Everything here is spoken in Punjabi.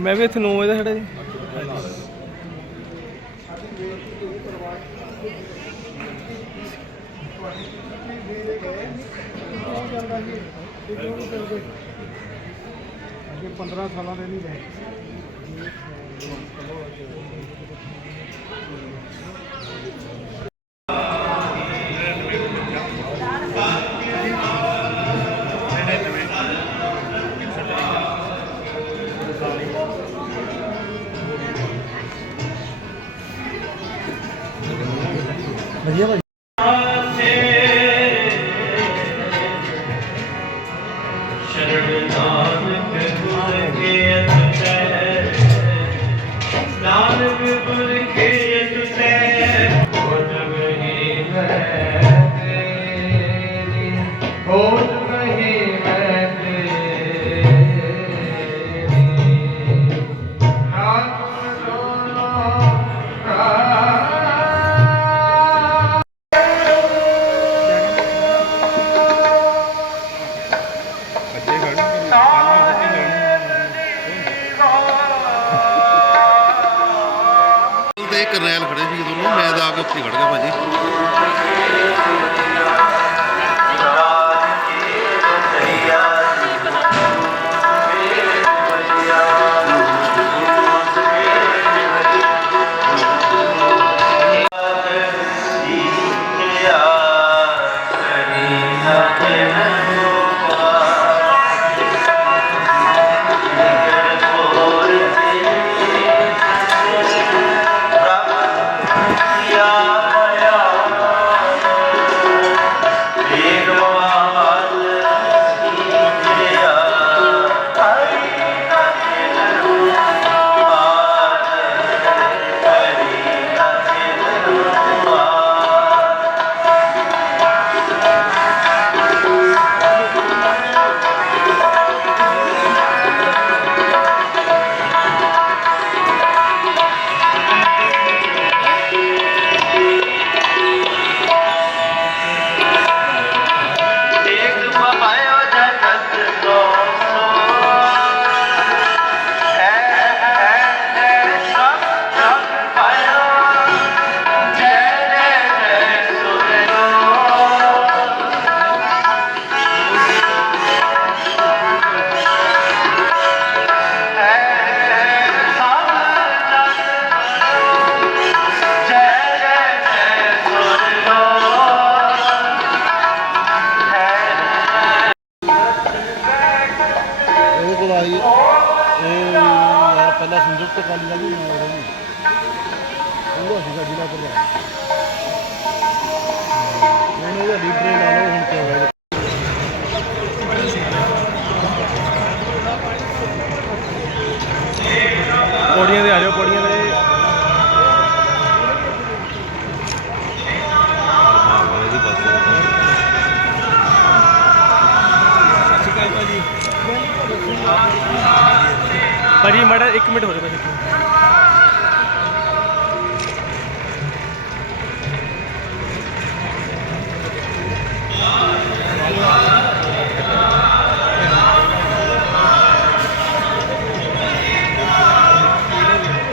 ਮੈਂ ਵੀ ਇੱਥੇ ਨੋਵੇਂ ਦਾ ਛੜਾ ਜੀ। ਅੱਗੇ 15 ਸਾਲਾਂ ਦੇ ਨਹੀਂ ਗਏ дело ਤੇ ਕਰਨੈਲ ਖੜੇ ਸੀ ਦੋਨੋਂ ਮੈਂ ਤਾਂ ਆ ਕੇ ਉੱਥੇ ਖੜ ਗਿਆ ਭਾਜੀ। ਆਈ ਇਹ ਯਾਰ ਪਹਿਲਾਂ ਸੰਯੁਕਤ ਅਕਾਲੀ ਦਲ ਵੀ ਨਾਲ ਰਹੇ ਉਹ ਸੀਗਾ ਜ਼ਿਲ੍ਹਾ ਪ੍ਰਧਾਨ। ਹੁਣ ਉਹਦਾ ਲੀਡਰ ਮਾੜਾ 1 ਮਿੰਟ ਹੋ ਜਾਓ ਭਾਜੀ